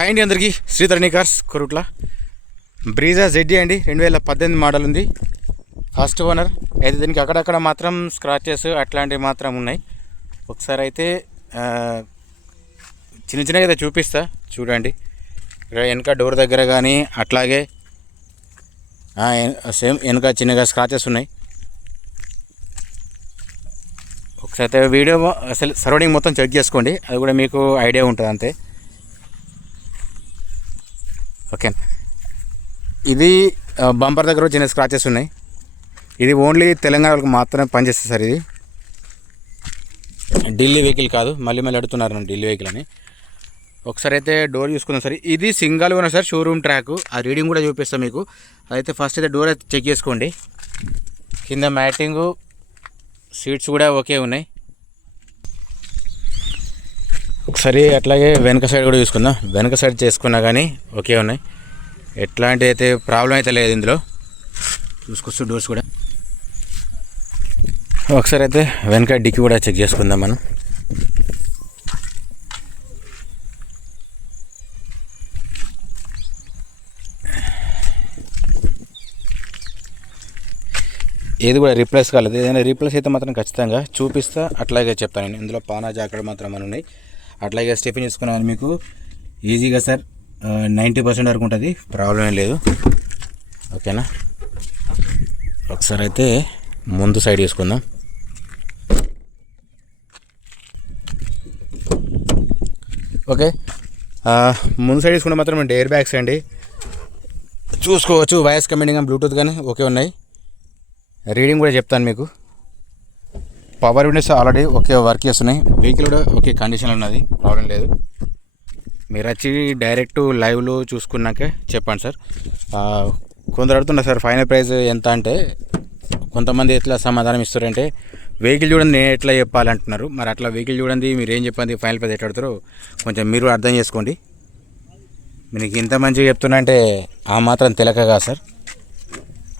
Hi అండి అందరికీ. Sridharani cars Korutla. Brezza ZDi అండి, 2018 మోడల్ ఉంది. ఫస్ట్ ఓనర్ అయితే. దీనికి అక్కడక్కడ మాత్రం స్క్రాచెస్ అట్లాంటివి మాత్రం ఉన్నాయి. ఒకసారి అయితే చిన్న చిన్నగా అయితే చూపిస్తా చూడండి. వెనక డోర్ దగ్గర కానీ అట్లాగే సేమ్ వెనక చిన్నగా స్క్రాచెస్ ఉన్నాయి. ఒకసారి అయితే వీడియో అసలు సరౌండింగ్ మొత్తం చెక్ చేసుకోండి, అది కూడా మీకు ఐడియా ఉంటుంది అంతే. ఓకే, ఇది బంపర్ దగ్గర చిన్న స్క్రాచెస్ ఉన్నాయి. ఇది ఓన్లీ తెలంగాణ వాళ్ళకి మాత్రమే పనిచేస్తుంది సార్. ఇది ఢిల్లీ వెహికల్ కాదు, మళ్ళీ అడుగుతున్నారు నన్ను ఢిల్లీ వెహికల్ అని. ఒకసారి అయితే డోర్ చూసుకుందాం సార్. ఇది single owner sir, showroom track. ఆ రీడింగ్ కూడా చూపిస్తాను మీకు. అయితే ఫస్ట్ అయితే డోర్ అయితే చెక్ చేసుకోండి. కింద మ్యాటింగు, సీట్స్ కూడా ఓకే ఉన్నాయి. ఒకసారి అట్లాగే వెనక సైడ్ కూడా చూసుకుందాం. వెనక సైడ్ చేసుకున్నా కానీ ఓకే ఉన్నాయి, ఎట్లాంటి అయితే ప్రాబ్లం అయితే లేదు ఇందులో. చూసుకోవచ్చు డోర్స్ కూడా. ఒకసారి అయితే వెనక డిక్కి కూడా చెక్ చేసుకుందాం మనం. ఏది కూడా రీప్లేస్ కాలేదు. ఏదైనా రీప్లేస్ అయితే మాత్రం ఖచ్చితంగా చూపిస్తా, అట్లాగే చెప్తాను నేను. ఇందులో పానా జాకెట్ మాత్రం అని ఉన్నాయి. అట్లాగే స్టెఫిన్ చూసుకున్నాను మీకు ఈజీగా సార్ 90% వరకు ఉంటుంది, ప్రాబ్లం ఏం లేదు. ఓకేనా. ఒకసారి అయితే ముందు సైడ్ చూసుకుందాం. ఓకే, ముందు సైడ్ చూసుకుంటే మాత్రం ఎయిర్ బ్యాగ్స్ అండి చూసుకోవచ్చు. వాయిస్ కమాండింగ్ బ్లూటూత్ కానీ ఓకే ఉన్నాయి. రీడింగ్ కూడా చెప్తాను మీకు. Power Windows already okay work చేస్తున్నాయి. వెహికల్ కూడా ఓకే కండిషన్లో ఉన్నది, ప్రాబ్లం లేదు. మీరు వచ్చి డైరెక్ట్ లైవ్లో చూసుకున్నాకే చెప్పండి సార్. కొందరు అడుగుతున్నారు సార్ ఫైనల్ ప్రైస్ ఎంత అంటే, కొంతమంది ఎట్లా సమాధానం ఇస్తారంటే వెహికల్ చూడండి నేను ఎట్లా చెప్పాలంటున్నారు. మరి అట్లా వెహికల్ చూడండి మీరు ఏం చెప్పండి ఫైనల్ ప్రైస్ ఎట్లా అడుగుతారో కొంచెం మీరు అర్థం చేసుకోండి. మీకు ఇంత మంచిగా చెప్తున్నా అంటే ఆ మాత్రం తెలక కాదు సార్.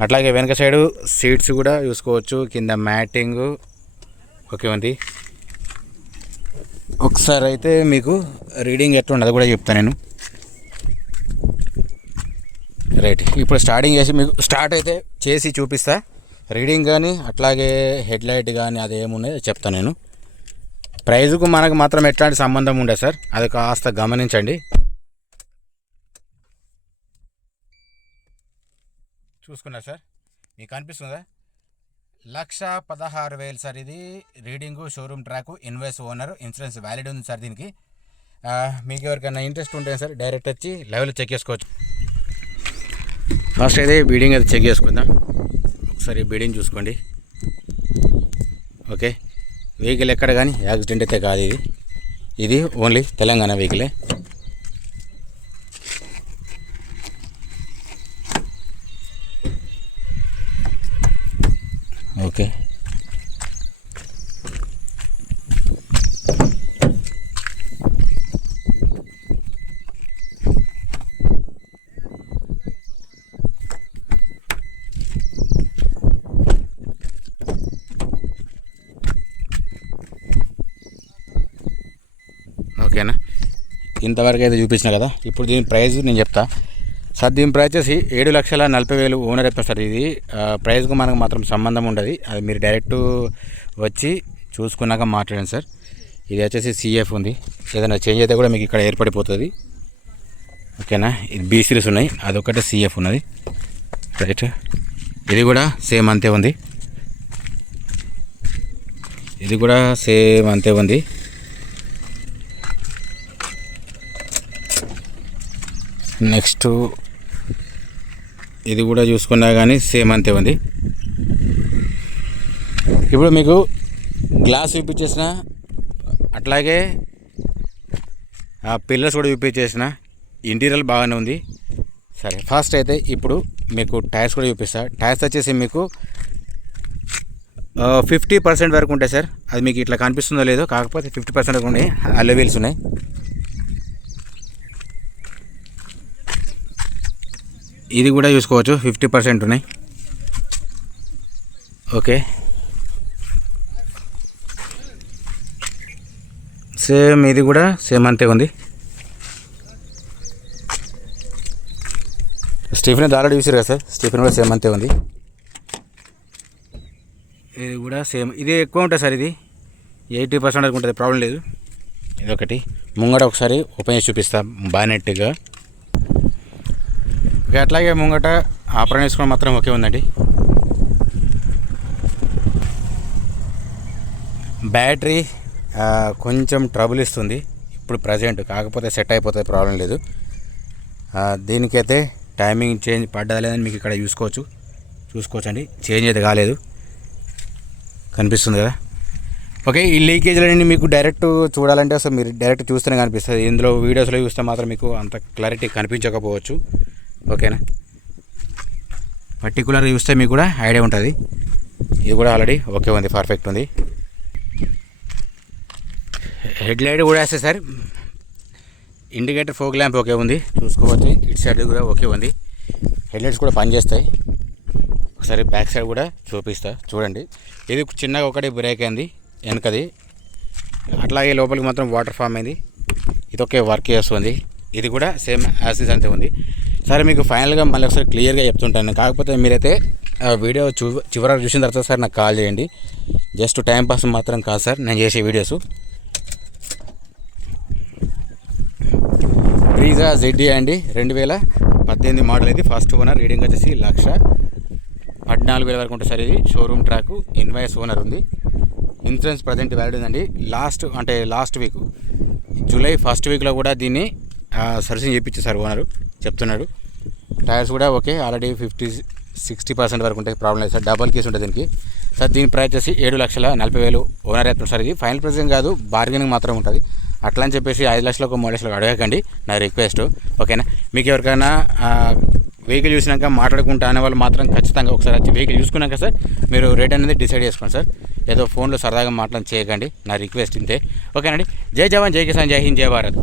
అట్లాగే వెనక సైడు సీట్స్ కూడా చూసుకోవచ్చు. కింద మ్యాటింగు ఓకే ఉంది. ఒకసారి అయితే మీకు రీడింగ్ ఎట్లా ఉండదు కూడా చెప్తాను నేను. రైట్, ఇప్పుడు స్టార్టింగ్ చేసి మీకు స్టార్ట్ అయితే చేసి చూపిస్తా. రీడింగ్ కానీ అట్లాగే హెడ్ లైట్ కానీ అది ఏమున్నాయో చెప్తాను నేను. ప్రైజ్కు మనకు మాత్రం ఎట్లాంటి సంబంధం ఉండదు సార్, అది కాస్త గమనించండి. చూసుకున్నా సార్, మీకు అనిపిస్తుందా? 1,16,000 సార్. ఇది reading, showroom track, invoice owner, insurance valid ఉంది సార్ దీనికి. మీకు ఎవరికైనా ఇంట్రెస్ట్ ఉంటే సార్ డైరెక్ట్ వచ్చి లెవెల్ చెక్ చేసుకోవచ్చు. ఫస్ట్ అయితే బీడింగ్ అయితే చెక్ చేసుకుందాం. ఒకసారి బీడింగ్ చూసుకోండి. ఓకే, వెహికల్ ఎక్కడ కానీ యాక్సిడెంట్ అయితే కాదు. ఇది ఓన్లీ తెలంగాణ వెహికలే. ఓకే, ఓకేనా. ఇంతవరకు అయితే చూపించిన కదా. ఇప్పుడు దీని ప్రైస్ నేను చెప్తా సార్. దీని ప్రైస్ వచ్చేసి 7,40,000 ఓనర్ చెప్పారు సార్. ఇది ప్రైస్కు మనకు మాత్రం సంబంధం ఉండదు, అది మీరు డైరెక్ట్ వచ్చి చూసుకున్నాక మాట్లాడండి సార్. ఇది వచ్చేసి సిఎఫ్ ఉంది, ఏదైనా చేంజ్ అయితే కూడా మీకు ఇక్కడ ఏర్పడిపోతుంది. ఓకేనా. ఇది బీ సిరీస్ ఉన్నాయి, అదొకటి సిఎఫ్ ఉన్నది. రైట్, ఇది కూడా సేమ్ అంతే ఉంది. ఇది కూడా సేమ్ అంతే ఉంది. నెక్స్ట్ ఇది కూడా చూసుకున్నా కానీ సేమ్ అంతే ఉంది. ఇప్పుడు మీకు గ్లాస్ చూపించేసిన, అట్లాగే ఆ పిల్లర్స్ కూడా చూపించేసిన, ఇంటీరియర్ బాగానే ఉంది. సరే, ఫస్ట్ అయితే ఇప్పుడు మీకు టైర్స్ కూడా చూపిస్తా. టైర్స్ వచ్చేసి మీకు 50% వరకు ఉంటాయి సార్. అది మీకు ఇట్లా కనిపిస్తుందో లేదో, కాకపోతే 50% వరకు ఉన్నాయి. అల్లో వీల్స్ ఉన్నాయి. ఇది కూడా చూసుకోవచ్చు, 50% ఉన్నాయి. ఓకే, సేమ్ ఇది కూడా సేమ్ అంతే ఉంది. స్టీఫెన్ ఆల్రెడీ చూసారు కదా సార్, స్టీఫెన్ కూడా సేమ్ అంతే ఉంది. ఇది కూడా సేమ్, ఇది ఎక్కువ ఉంటుంది సార్, ఇది 80% వరకు ఉంటుంది, ప్రాబ్లం లేదు. ఇది ఒకటి ముంగట ఒకసారి ఓపెన్ చేసి చూపిస్తాం బానెట్గా. ఇక అట్లాగే ముంగట ఆపరణ వేసుకోవడం మాత్రం ఓకే ఉందండి. బ్యాటరీ కొంచెం ట్రబుల్ ఇస్తుంది ఇప్పుడు ప్రజెంట్, కాకపోతే సెట్ అయిపోతుంది, ప్రాబ్లం లేదు. దీనికైతే టైమింగ్ చేంజ్ పడ్డా లేదని మీకు ఇక్కడ చూసుకోవచ్చండి, చేంజ్ అయితే కాలేదు, కనిపిస్తుంది కదా. ఓకే, ఈ లీకేజ్లన్నీ మీకు డైరెక్ట్ చూడాలంటే అసలు మీరు డైరెక్ట్ చూస్తేనే కనిపిస్తుంది. ఇందులో వీడియోస్లో చూస్తే మాత్రం మీకు అంత క్లారిటీ కనిపించకపోవచ్చు. ఓకేనా, పర్టికులర్గా చూస్తే మీకు కూడా ఐడియా ఉంటుంది. ఇది కూడా ఆల్రెడీ ఓకే ఉంది, పర్ఫెక్ట్ ఉంది. హెడ్ లైట్ కూడా వేస్తే sir, indicator folk lamp okay ఉంది, చూసుకోవచ్చు. ఇటు సైడ్ కూడా ఓకే ఉంది, హెడ్ లైట్స్ కూడా పనిచేస్తాయి. ఒకసారి బ్యాక్ సైడ్ కూడా చూపిస్తా చూడండి. ఇది చిన్నగా ఒకటి బ్రేక్ అయింది వెనకది, అట్లాగే లోపలికి మాత్రం వాటర్ ఫామ్ అయింది. ఇది ఒకే వర్క్ చేస్తుంది, ఇది కూడా సేమ్ యాసిస్ అంతే ఉంది. సరే, మీకు ఫైనల్గా మళ్ళీ ఒకసారి క్లియర్గా చెప్తుంటాను. కాకపోతే మీరైతే వీడియో చివరకు చూసిన తర్వాత సార్ నాకు కాల్ చేయండి. జస్ట్ టైం పాస్ మాత్రం కాదు సార్ నేను చేసే వీడియోస్. బ్రీజా ZD అండి, 2018 మోడల్. ఇది ఫస్ట్ ఓనర్, రీడింగ్ వచ్చేసి 1,14,000 వరకు ఉంటుంది సార్. ఇది షోరూమ్ ట్రాక్, ఇన్వాయిస్ ఓనర్ ఉంది. ఇన్సూరెన్స్ ప్రజెంట్ వ్యాలిడ్ ఉందండి. లాస్ట్ వీక్ జూలై ఫస్ట్ వీక్లో కూడా దీన్ని సర్వీసింగ్ చేయించారు సార్ ఓనరు, చెప్తున్నాడు. టైర్స్ కూడా ఓకే, ఆల్రెడీ 50-60% వరకు ఉంటాయి, ప్రాబ్లం లేదు సార్. డబల్ కేస్ ఉంటుంది దీనికి సార్. దీని ప్రైస్ వచ్చేసి 7,40,000 ఓనర్ అవుతుంది సార్. ఇది ఫైనల్ ప్రైస్ కాదు, బార్గెనింగ్ మాత్రం ఉంటుంది. అట్లా అని చెప్పేసి 5 లక్షలకు 3 లక్షలకు అడగకండి, నా రిక్వెస్ట్. ఓకేనా, మీకు ఎవరికైనా వెహికల్ చూసినాక మాట్లాడుకుంటా అనే వాళ్ళు మాత్రం ఖచ్చితంగా ఒకసారి వచ్చి వెహికల్ చూసుకున్నాక సార్ మీరు రేట్ అనేది డిసైడ్ చేసుకోండి సార్. ఏదో ఫోన్లో సరదాగా చేయకండి, నా రిక్వెస్ట్ ఇంతే. ఓకేనండి, జై జవాన్, జై కిసాన్, జై హింద్, జై భారత్.